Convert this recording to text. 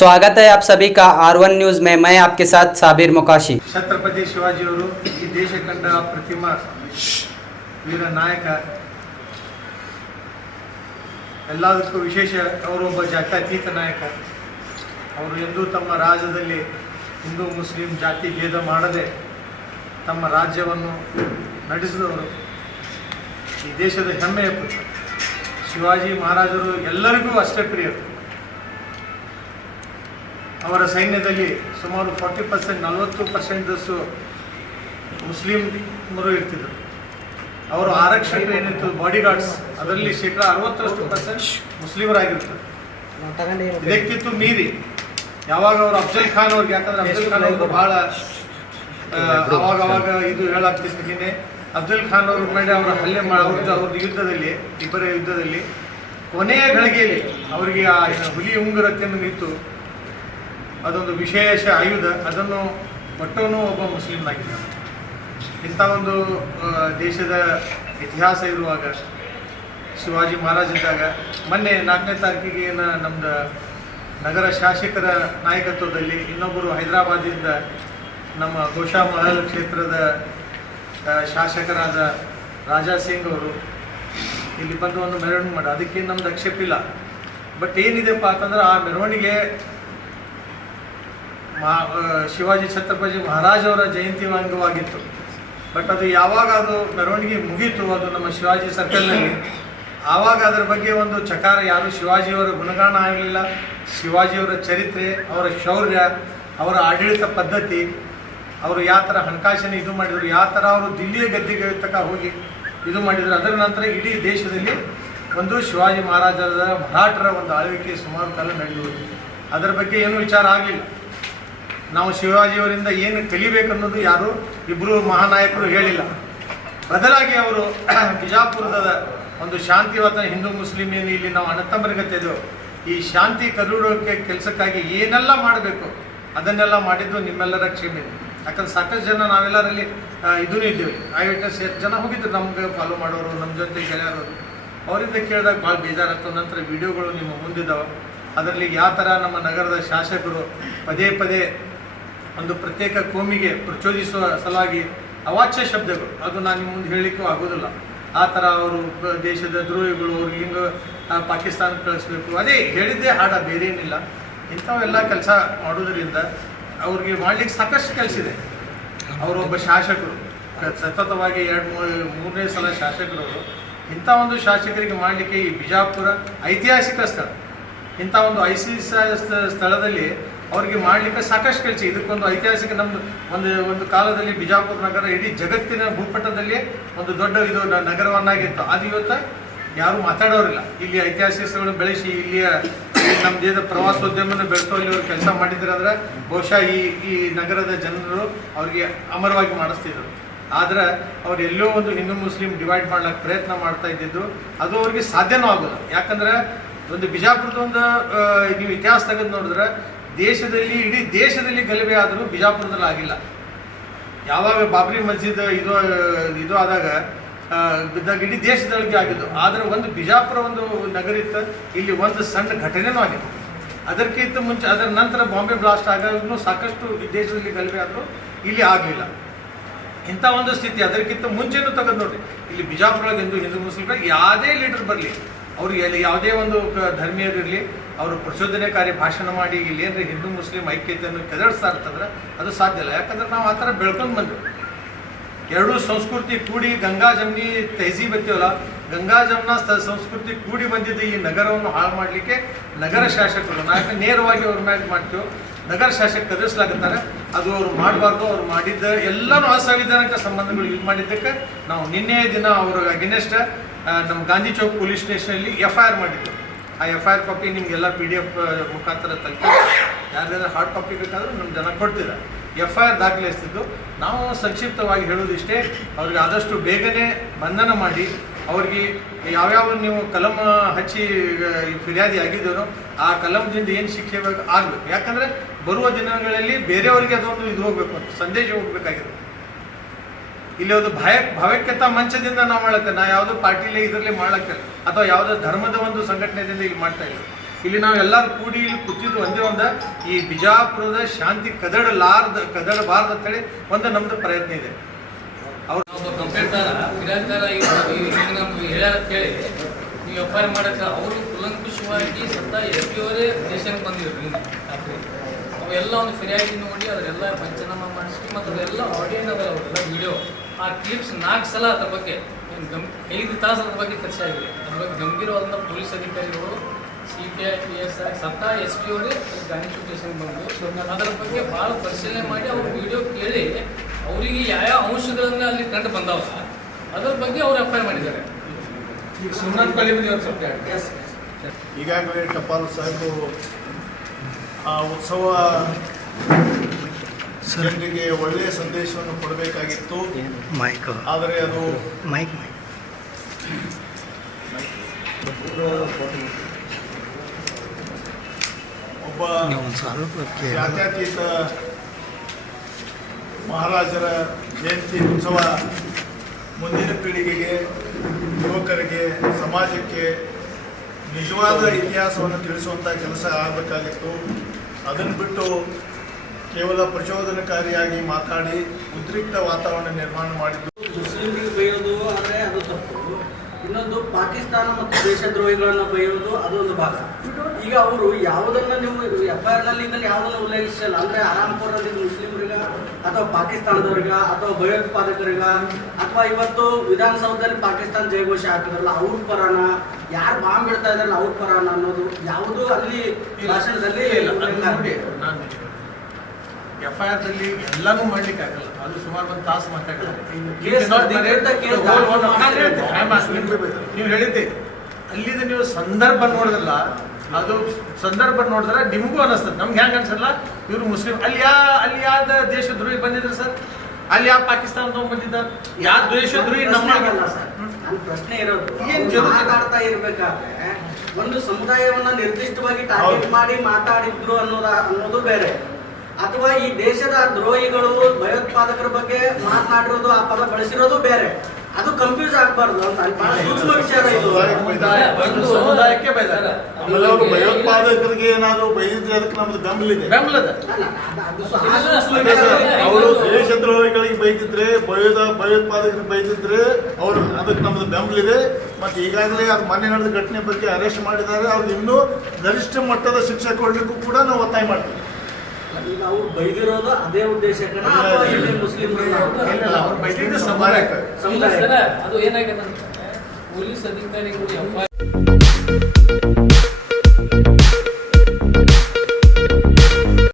स्वागत है आप सभी का R1 न्यूज़ में। मैं आपके साथ साबिर मुकाशी। छत्रपति शिवाजियವರು ಈ ದೇಶ ಕಂಡ ಪ್ರತಿಮ ವೀರ ನಾಯಕ, ಎಲ್ಲದಕ್ಕೂ ವಿಶೇಷ ಅವರೊಬ್ಬ ಜಾತ್ಯತೀತ ನಾಯಕ. ಅವರು ಎಂದೂ ತಮ್ಮ ರಾಜ್ಯದಲ್ಲಿ ಹಿಂದೂ ಮುಸ್ಲಿಂ ಜಾತಿ ಭೇದ ಮಾಡದೆ ತಮ್ಮ ರಾಜ್ಯವನ್ನು ನಡೆಸಿದವರು. ಈ ದೇಶದ ಹೆಮ್ಮೆಯ ಪುತ್ರ ಶಿವಾಜಿ ಮಹಾರಾಜರು ಎಲ್ಲರಿಗೂ ಅಷ್ಟೇ ಪ್ರಿಯರು. ಅವರ ಸೈನ್ಯದಲ್ಲಿ ಸುಮಾರು 40% 40% ಮುಸ್ಲಿಮರು ಇರ್ತಿದ್ದರು. ಅವರು ಆರಕ್ಷಕರು ಏನಿತ್ತು ಬಾಡಿಗಾರ್ಡ್ಸ್, ಅದರಲ್ಲಿ ಶೇಕಡ 60% ಮುಸ್ಲಿಮರಾಗಿರ್ತಾರೆ. ಇದಕ್ಕಿಂತ ಮೀರಿ ಯಾವಾಗ ಅವರು ಅಫ್ಜಲ್ ಖಾನ್ ಅವ್ರಿಗೆ, ಯಾಕಂದ್ರೆ ಅಫ್ಜಲ್ ಖಾನ್ ಅವರು ಬಹಳ ಅವಾಗ ಇದು ಹೇಳಾಗ್ತಿದ್ದೀನಿ, ಅಫ್ಜಲ್ ಖಾನ್ ಅವ್ರ ಮೇಲೆ ಅವರ ಹಲ್ಲೆ ಅವ್ರದ್ದು ಯುದ್ಧದಲ್ಲಿ, ಇಬ್ಬರ ಯುದ್ಧದಲ್ಲಿ ಕೊನೆಯ ಗಳಿಗೆಯಲ್ಲಿ ಅವರಿಗೆ ಆ ಹುಲಿ ಉಂಗುರತ್ತೆಯನ್ನು ನಿಂತು ಅದೊಂದು ವಿಶೇಷ ಆಯುಧ, ಅದನ್ನು ಕೊಟ್ಟವನು ಒಬ್ಬ ಮುಸ್ಲಿಮ್ನಾಗಿದ್ದಾನೆ. ಇಂಥ ಒಂದು ದೇಶದ ಇತಿಹಾಸ ಇರುವಾಗ ಶಿವಾಜಿ ಮಹಾರಾಜ್ ಇದ್ದಾಗ ಮೊನ್ನೆ 4ನೇ ತಾರೀಕಿಗೆ ನಮ್ಮದು ನಗರ ಶಾಸಕರ ನಾಯಕತ್ವದಲ್ಲಿ ಇನ್ನೊಬ್ಬರು ಹೈದರಾಬಾದಿಂದ ನಮ್ಮ ಗೋಶಾ ಮಹಲ್ ಕ್ಷೇತ್ರದ ಶಾಸಕರಾದ ರಾಜಾ ಸಿಂಗ್ ಅವರು ಇಲ್ಲಿ ಬಂದು ಒಂದು ಮೆರವಣಿಗೆ ಮಾಡಿ, ಅದಕ್ಕೆ ನಮ್ದು ಆಕ್ಷೇಪಿಲ್ಲ. ಬಟ್ ಏನಿದೆಪ್ಪ ಅಂತಂದ್ರೆ ಆ ಮೆರವಣಿಗೆ ಶಿವಾಜಿ ಛತ್ರಪತಿ ಮಹಾರಾಜ್ ಅವರ ಜಯಂತಿ ಅಂಗವಾಗಿತ್ತು. ಬಟ್ ಅದು ಯಾವಾಗ ಅದು ಮೆರವಣಿಗೆ ಮುಗೀತು, ಅದು ನಮ್ಮ ಶಿವಾಜಿ ಸರ್ಕಲ್ನಲ್ಲಿ, ಆವಾಗ ಅದರ ಬಗ್ಗೆ ಒಂದು ಚಕಾರ, ಯಾರು ಶಿವಾಜಿಯವರ ಗುಣಗಾನ ಆಗಲಿಲ್ಲ. ಶಿವಾಜಿಯವರ ಚರಿತ್ರೆ, ಅವರ ಶೌರ್ಯ, ಅವರ ಆಡಳಿತ ಪದ್ಧತಿ, ಅವರು ಯಾವ ಥರ ಹಣಕಾಸಿನ ಇದು ಮಾಡಿದರು, ಯಾವ ಥರ ಅವರು ದಿಲ್ಲಿಯ ಗದ್ದಿಗೆ ತನಕ ಹೋಗಿ ಇದು ಮಾಡಿದರು. ಅದರ ನಂತರ ಇಡೀ ದೇಶದಲ್ಲಿ ಒಂದು ಶಿವಾಜಿ ಮಹಾರಾಜರ ಮರಾಠರ ಒಂದು ಆಳ್ವಿಕೆ ಸುಮಾರು ಕಾಲ ನಡೆಯುವುದು. ಅದರ ಬಗ್ಗೆ ಏನೂ ವಿಚಾರ ಆಗಲಿಲ್ಲ. ನಾವು ಶಿವಾಜಿಯವರಿಂದ ಏನು ಕಲಿಬೇಕನ್ನೋದು ಯಾರು ಇಬ್ಬರು ಮಹಾನಾಯಕರು ಹೇಳಿಲ್ಲ. ಬದಲಾಗಿ ಅವರು ಬಿಜಾಪುರದ ಒಂದು ಶಾಂತಿಯುತ ಹಿಂದೂ ಮುಸ್ಲಿಂ ಏನು ಇಲ್ಲಿ ನಾವು ಅಣ್ಣತಮ್ಮರಿಗತ್ತಿದ್ದೆವು, ಈ ಶಾಂತಿ ಕರುಡೋಕ್ಕೆ ಕೆಲಸಕ್ಕಾಗಿ ಏನೆಲ್ಲ ಮಾಡಬೇಕು ಅದನ್ನೆಲ್ಲ ಮಾಡಿದ್ದು ನಿಮ್ಮೆಲ್ಲರ ಕ್ಷಮೆ. ಯಾಕಂದ್ರೆ ಸಾಕಷ್ಟು ಜನ ನಾವೆಲ್ಲರಲ್ಲಿ ಇದೂ ಇದ್ದೇವೆ, ಐವಿಟ್ನೆಸ್ ಎಷ್ಟು ಜನ ಹೋಗಿದ್ರು ನಮ್ಗೆ ಫಾಲೋ ಮಾಡೋರು, ನಮ್ಮ ಜೊತೆ ಗೆಳೆಯರು. ಅವರಿಂದ ಕೇಳಿದಾಗ ಭಾಳ ಬೇಜಾರಾಗ್ತದೆ. ನಂತರ ವಿಡಿಯೋಗಳು ನಿಮ್ಮ ಮುಂದಿದ್ದಾವೆ. ಅದರಲ್ಲಿ ಯಾವ ಥರ ನಮ್ಮ ನಗರದ ಶಾಸಕರು ಪದೇ ಪದೇ ಒಂದು ಪ್ರತ್ಯೇಕ ಕೋಮಿಗೆ ಪ್ರಚೋದಿಸುವ ಸಲುವಾಗಿ ಅವಾಚ್ಯ ಶಬ್ದಗಳು, ಅದು ನಾನು ನಿಮ್ಮ ಮುಂದೆ ಹೇಳಲಿಕ್ಕೂ ಆಗೋದಿಲ್ಲ. ಆ ಥರ ಅವರು ದೇಶದ ದ್ರೋಹಿಗಳು, ಅವ್ರಿಗೆ ಹಿಂಗೆ ಪಾಕಿಸ್ತಾನಕ್ಕೆ ಕಳಿಸ್ಬೇಕು, ಅದೇ ಹೇಳಿದ್ದೇ ಹಾಡ, ಬೇರೆ ಏನಿಲ್ಲ. ಇಂಥವೆಲ್ಲ ಕೆಲಸ ಮಾಡೋದರಿಂದ ಅವ್ರಿಗೆ ಮಾಡಲಿಕ್ಕೆ ಸಾಕಷ್ಟು ಕೆಲಸ ಇದೆ. ಅವರೊಬ್ಬ ಶಾಸಕರು, ಸತತವಾಗಿ 2-3ನೇ ಸಲ ಶಾಸಕರು. ಇಂಥ ಒಂದು ಶಾಸಕರಿಗೆ ಮಾಡಲಿಕ್ಕೆ ಈ ಬಿಜಾಪುರ ಐತಿಹಾಸಿಕ ಸ್ಥಳ, ಇಂಥ ಒಂದು ಐತಿಹಾಸಿಕ ಸ್ಥಳದಲ್ಲಿ ಅವರಿಗೆ ಮಾಡಲಿಕ್ಕೆ ಸಾಕಷ್ಟು ಕೆಲಸ. ಇದಕ್ಕೊಂದು ಐತಿಹಾಸಿಕ ನಮ್ಮದು ಒಂದು ಕಾಲದಲ್ಲಿ ಬಿಜಾಪುರ ನಗರ ಇಡೀ ಜಗತ್ತಿನ ಭೂಪಟದಲ್ಲಿ ಒಂದು ದೊಡ್ಡ ಇದು ನಗರವನ್ನಾಗಿತ್ತು. ಅದು ಇವತ್ತು ಯಾರೂ ಮಾತಾಡೋರಿಲ್ಲ. ಇಲ್ಲಿ ಐತಿಹಾಸಿಕ ಸ್ಥಳಗಳನ್ನು ಬೆಳೆಸಿ ಇಲ್ಲಿಯ ನಮ್ಮ ದೇಶದ ಪ್ರವಾಸೋದ್ಯಮನ ಬೆಳೆಸುವಲ್ಲಿ ಅವರು ಕೆಲಸ ಮಾಡಿದ್ರು ಅಂದರೆ ಬಹುಶಃ ಈ ನಗರದ ಜನರು ಅವರಿಗೆ ಅಮರವಾಗಿ ಮಾಡಿಸ್ತಿದ್ರು. ಆದರೆ ಅವ್ರು ಎಲ್ಲೋ ಒಂದು ಹಿಂದೂ ಮುಸ್ಲಿಂ ಡಿವೈಡ್ ಮಾಡ್ಲಿಕ್ಕೆ ಪ್ರಯತ್ನ ಮಾಡ್ತಾ ಇದ್ದಿದ್ದು, ಅದು ಅವ್ರಿಗೆ ಸಾಧ್ಯನೂ ಆಗೋಲ್ಲ. ಯಾಕಂದರೆ ಒಂದು ಬಿಜಾಪುರದ ಒಂದು ನೀವು ಇತಿಹಾಸ ತೆಗೆದು ನೋಡಿದ್ರೆ ದೇಶದಲ್ಲಿ, ಇಡೀ ದೇಶದಲ್ಲಿ ಗಲಭೆ ಆದರೂ ಬಿಜಾಪುರದಲ್ಲಿ ಆಗಿಲ್ಲ. ಯಾವಾಗ ಬಾಬ್ರಿ ಮಸ್ಜಿದ್ ಇದು ಆದಾಗ ಬಿದ್ದಾಗ ಇಡೀ ದೇಶದೊಳಗೆ ಆಗಿದ್ದು. ಆದರೆ ಒಂದು ಬಿಜಾಪುರ ಒಂದು ನಗರ ಇತ್ತು, ಇಲ್ಲಿ ಒಂದು ಸಣ್ಣ ಘಟನೆನೂ ಆಗಿತ್ತು. ಅದಕ್ಕಿಂತ ಮುಂಚೆ, ಅದರ ನಂತರ ಬಾಂಬೆ ಬ್ಲಾಸ್ಟ್ ಆಗಾಗೂ ಸಾಕಷ್ಟು ದೇಶದಲ್ಲಿ ಗಲಭೆ ಆದರೂ ಇಲ್ಲಿ ಆಗಲಿಲ್ಲ. ಇಂಥ ಒಂದು ಸ್ಥಿತಿ ಅದಕ್ಕಿಂತ ಮುಂಚೆನೂ ತೆಗೆದು ನೋಡ್ರಿ, ಇಲ್ಲಿ ಬಿಜಾಪುರಕ್ಕೆ ಹಿಂದೂ ಮುಸ್ಲಿಂ ಯಾವುದೇ ಲೀಡರ್ ಬರಲಿ, ಅವ್ರಿಗೆ ಅಲ್ಲಿ ಯಾವುದೇ ಒಂದು ಧರ್ಮೀಯರಿರಲಿ, ಅವರು ಪ್ರಚೋದನೆಕಾರಿ ಭಾಷಣ ಮಾಡಿ ಇಲ್ಲಿ ಏನ್ರಿ ಹಿಂದೂ ಮುಸ್ಲಿಂ ಐಕ್ಯತೆಯನ್ನು ಕೆದಡಿಸ್ತಾ ಇರ್ತಂದ್ರೆ ಅದು ಸಾಧ್ಯ ಇಲ್ಲ. ಯಾಕಂದ್ರೆ ನಾವು ಆ ಥರ ಬೆಳ್ಕೊಂಡು ಬಂದೆವು. ಎರಡೂ ಸಂಸ್ಕೃತಿ ಕೂಡಿ ಗಂಗಾ ಜಮ್ನಿ ತಹಜೀಬ್ ಎತ್ತೀವಲ್ಲ, ಗಂಗಾ ಜಮ್ನ ಸಂಸ್ಕೃತಿ ಕೂಡಿ ಬಂದಿದ್ದು ಈ ನಗರವನ್ನು ಹಾಳು ಮಾಡಲಿಕ್ಕೆ ನಗರ ಶಾಸಕರು, ನಾಯಕ ನೇರವಾಗಿ ಅವ್ರ ಮ್ಯಾಗ ಮಾಡ್ತೀವಿ. ನಗರ ಶಾಸಕ ಕದರಿಸ್ಲಾಗುತ್ತಾರೆ, ಅದು ಅವರು ಮಾಡಬಾರ್ದು. ಅವ್ರು ಮಾಡಿದ್ದ ಎಲ್ಲನೂ ಅಸಂವಿಧಾನಿಕ ಸಂಬಂಧಗಳು ಯೂಸ್ ಮಾಡಿದ್ದಕ್ಕೆ ನಾವು ನಿನ್ನೆ ದಿನ ಅವ್ರ ಅಗೇನೆಸ್ಟ್ ನಮ್ಮ ಗಾಂಧಿ ಚೌಕ್ ಪೊಲೀಸ್ ಸ್ಟೇಷನಲ್ಲಿ FIR ಮಾಡಿದ್ದು. ಆ FIR ಕಾಪಿ ನಿಮಗೆಲ್ಲ PDF ಮುಖಾಂತರ ತಲುಪಿ, ಯಾರ್ಯಾರು ಹಾರ್ಡ್ ಕಾಪಿ ಬೇಕಾದರೂ ನಮ್ಮ ಜನ ಕೊಡ್ತಿದ್ದ. FIR ದಾಖಲಿಸ್ತಿದ್ದು. ನಾವು ಸಂಕ್ಷಿಪ್ತವಾಗಿ ಹೇಳೋದಿಷ್ಟೇ, ಅವ್ರಿಗೆ ಆದಷ್ಟು ಬೇಗನೆ ಬಂಧನ ಮಾಡಿ ಅವ್ರಿಗೆ ಯಾವ್ಯಾವ ನೀವು ಕಲಂ ಹಚ್ಚಿ ಫಿರ್ಯಾದಿ ಆಗಿದ್ದೇನೋ ಆ ಕಲಂದಿಂದ ಏನು ಶಿಕ್ಷೆ ಆಗಬೇಕು. ಯಾಕಂದರೆ ಬರುವ ದಿನಗಳಲ್ಲಿ ಬೇರೆಯವರಿಗೆ ಅದೊಂದು ಇದು ಹೋಗ್ಬೇಕು ಅಂತ ಸಂದೇಶ ಹೋಗ್ಬೇಕಾಗಿದೆ. ಇಲ್ಲಿ ಒಂದು ಭಾವೈಕ್ಯತಾ ಮಂಚದಿಂದ ನಾವು ಮಾಡಕ್ಕೆ, ನಾ ಯಾವುದೋ ಪಾರ್ಟಿಲಿ ಇದರಲ್ಲಿ ಮಾಡಕ್ಕೆ ಅಥವಾ ಯಾವುದೋ ಧರ್ಮದ ಒಂದು ಸಂಘಟನೆಯಿಂದ ಇಲ್ಲಿ ಮಾಡ್ತಾ ಇಲ್ಲ. ಇಲ್ಲಿ ನಾವು ಎಲ್ಲರೂ ಕೂಡಿ ಇಲ್ಲಿ ಕೂತಿದ್ದು ಒಂದೇ ಈ ಬಿಜಾಪುರದ ಶಾಂತಿ ಕದಡಬಾರ್ದು ಅಂತೇಳಿ ಒಂದು ನಮ್ದು ಪ್ರಯತ್ನ ಇದೆ. ಅವ್ರು ಒಬ್ಬ ಕಂಪೇರ್ದಾರ ಫಿರ್ಯಾದಿದಾರ ಈಗ ನಮ್ಗೆ ಹೇಳ್ಯಾರ ಅಂತ ಹೇಳಿ ನೀವು ಎಫ್.ಐ.ಆರ್ ಮಾಡಕ್ಕೆ ಅವರು ಕುಲಂಕುಷವಾಗಿ ಸತ್ತ SP ಅವರೇ ಸ್ಟೇಷನ್ಗೆ ಬಂದಿದ್ರು ರಾತ್ರಿ. ಅವೆಲ್ಲ ಒಂದು ಫಿರ್ಯಾದಿ ನೋಡಿ ಅದರೆಲ್ಲ ಪಂಚನಾಮ ಮಾಡಿಸಿ ಮತ್ತು ಅದೆಲ್ಲ ಆಡಿಯೋ ಅದಲ್ಲ ಅವರೆಲ್ಲ ವಿಡಿಯೋ ಆ ಕ್ಲಿಪ್ಸ್ 4 ಸಲ ಅದ್ರ ಬಗ್ಗೆ 5 ತಾಸು ಅದ್ರ ಬಗ್ಗೆ ಚರ್ಚೆ ಆಗಿದೆ. ಅದ್ರ ಬಗ್ಗೆ ಗಂಭೀರವಾದಂಥ ಪೊಲೀಸ್ ಅಧಿಕಾರಿಗಳು CPI PSI ಸತ್ತ SP ಅವರೇ ಗಾಂಧಿ ಸ್ಟೇಷನ್ಗೆ ಬಂದು ಅದರ ಬಗ್ಗೆ ಭಾಳ ಪರಿಶೀಲನೆ ಮಾಡಿ ಅವ್ರ ವಿಡಿಯೋ ಕೇಳಿ ಅವರಿಗೆ ಯಾವ ಅಂಶಗಳನ್ನ ಅಲ್ಲಿ ಕಂಡು ಬಂದವ ಅದರ ಬಗ್ಗೆ ಅವ್ರು ಎಫ್.ಐ.ಆರ್ ಮಾಡಿದ್ದಾರೆ. ಈಗ ಸುಮನ್ ಪಲ್ಲಿಮನಿ ಅವ್ರು ಸ್ವಲ್ಪ ಈಗಾಗಲೇ ಟಪಾಲ್ ಸಾಹೇಬರು ಆ ಉತ್ಸವ ಜನರಿಗೆ ಒಳ್ಳೆಯ ಸಂದೇಶವನ್ನು ಕೊಡಬೇಕಾಗಿತ್ತು. ಆದರೆ ಅದು ಒಬ್ಬ ಜಾತ್ಯತೀತ ಮಹಾರಾಜರ ಜಯಂತಿ ಉತ್ಸವ ಮುಂದಿನ ಪೀಳಿಗೆಗೆ, ಯುವಕರಿಗೆ, ಸಮಾಜಕ್ಕೆ ನಿಜವಾದ ಇತಿಹಾಸವನ್ನು ತಿಳಿಸುವಂಥ ಕೆಲಸ ಆಗಬೇಕಾಗಿತ್ತು. ಅದನ್ನು ಬಿಟ್ಟು ಕೇವಲ ಪ್ರಚೋದನಕಾರಿಯಾಗಿ ಮಾತಾಡಿ ಉದ್ರಿಕ್ತ ವಾತಾವರಣ ನಿರ್ಮಾಣ ಮಾಡಿದ್ದು. ಮುಸ್ಲಿಮರಿಗೆ ಬೈಯೋದು ಆದರೆ ಅದು ತಪ್ಪು. ಇನ್ನೊಂದು ಪಾಕಿಸ್ತಾನ ಮತ್ತು ದೇಶದ್ರೋಹಿಗಳನ್ನು ಬೈಯೋದು ಅದು ಒಂದು ಭಾಗ. ಈಗ ಅವರು ಯಾವುದನ್ನು ನೀವು FIR-ನಲ್ಲಿ ಇದನ್ನು ಯಾವುದನ್ನು ಉಲ್ಲೇಖಿಸಲ್ಲ. ಅಂದರೆ ಆರಾಮ್ಪುರದಲ್ಲಿ ಮುಸ್ಲಿಮರಿಗ ಅಥವಾ ಪಾಕಿಸ್ತಾನದವ್ರಿಗ ಅಥವಾ ಭಯೋತ್ಪಾದಕರಿಗ ಅಥವಾ ಇವತ್ತು ವಿಧಾನಸೌಧದಲ್ಲಿ ಪಾಕಿಸ್ತಾನ ಜಯಘೋಷ ಹಾಕಿದ್ರಲ್ಲ ಅವ್ರ ಪರಾನ, ಯಾರು ಬಾಂಬ್ ಬಿಡ್ತಾ ಇದಾರಲ್ಲ ಅವ್ರ ಪರಾನ ಅನ್ನೋದು ಯಾವುದು ಅಲ್ಲಿ ಭಾಷಣದಲ್ಲಿ FIR-ದಲ್ಲಿ ಎಲ್ಲನೂ ಮಾಡ್ಲಿಕ್ಕೆ ಆಗಲ್ಲ. ಅದು ಸುಮಾರು ಒಂದು ತಾಸು ಮಾತಾಡಲ್ಲ. ನೀವು ಹೇಳಿದ್ದೆ ಅಲ್ಲಿದ ನೀವು ಸಂದರ್ಭ ನೋಡಿದ್ರಲ್ಲ, ಅದು ಸಂದರ್ಭ ನೋಡಿದ್ರೆ ನಿಮಗೂ ಅನಿಸ್ತದೆ. ನಮ್ಗೆ ಹೆಂಗೆ ಅನ್ಸಲ್ಲ, ಇವರು ಮುಸ್ಲಿಂ ಅಲ್ಲಿ ಯಾವ್ದು ದೇಶದ್ರೋಹಿ ಬಂದಿದ್ರು ಸರ್, ಅಲ್ಲಿ ಯಾವ ಪಾಕಿಸ್ತಾನದವ್ರು ಬಂದಿದ್ದಾರೆ, ಯಾವ ದೇಶದ್ರೋಹಿ ನಮ್ಮ ನನ್ನ ಪ್ರಶ್ನೆ ಇರೋದು ಮಾತಾಡ್ತಾ ಇರ್ಬೇಕಾದ್ರೆ ಒಂದು ಸಮುದಾಯವನ್ನ ನಿರ್ದಿಷ್ಟವಾಗಿ ಟಾರ್ಗೆಟ್ ಮಾಡಿ ಮಾತಾಡಿದ್ರು ಅನ್ನೋದು ಬೇರೆ, ಅಥವಾ ಈ ದೇಶದ ದ್ರೋಹಿಗಳು ಭಯೋತ್ಪಾದಕರ ಬಗ್ಗೆ ಮಾತನಾಡಿರೋದು ಆ ಪದ ಬಳಸಿರೋದು ಬೇರೆ. ಅದು ಕನ್ಫ್ಯೂಸ್ ಆಗಬಾರ್ದು ಅಂತ ಬಹಳ ಸೂಕ್ಷ್ಮ ವಿಚಾರ ಇದು. ಸಮುದಾಯಕ್ಕೆ ಬೈತಾರೆ. ಆಮೇಲೆ ಅವರು ಭಯೋತ್ಪಾದಕರಿಗೆ ಏನಾದರೂ ಬೈದಿದ್ರೆ ಅದಕ್ಕೆ ನಮ್ದು ಬೆಂಬಲಿದೆ. ಅವರು ದೇಶದ್ರೋಹಿಗಳಿಗೆ ಬೈದಿದ್ರೆ, ಭಯೋತ್ಪಾದಕರಿಗೆ ಬೈದಿದ್ರೆ ಅವರು ಅದಕ್ಕೆ ನಮ್ದು ಬೆಂಬಲಿದೆ. ಮತ್ತು ಈಗಾಗಲೇ ಅದು ಮೊನ್ನೆ ನಡೆದ ಘಟನೆ ಬಗ್ಗೆ ಅರೆಸ್ಟ್ ಮಾಡಿದ್ದಾರೆ. ಅವ್ರಿಗೆ ಇನ್ನೂ ಗರಿಷ್ಠ ಮಟ್ಟದ ಶಿಕ್ಷೆ ಕೊಡಲಿಕ್ಕೂ ಕೂಡ ನಾವು ಒತ್ತಾಯ ಮಾಡ್ತೀವಿ. ಈಗ ಅವ್ರು ಬೈದಿರೋದು ಅದೇ ಉದ್ದೇಶಕ್ಕೆ ಅಥವಾ ಇಲ್ಲಿ ಮುಸ್ಲಿಮರು ಸಮುದಾಯ ಅದು ಏನಾಗಿದೆ ಅಂತ ಪೊಲೀಸ್ ಅಧಿಕಾರಿಗಳು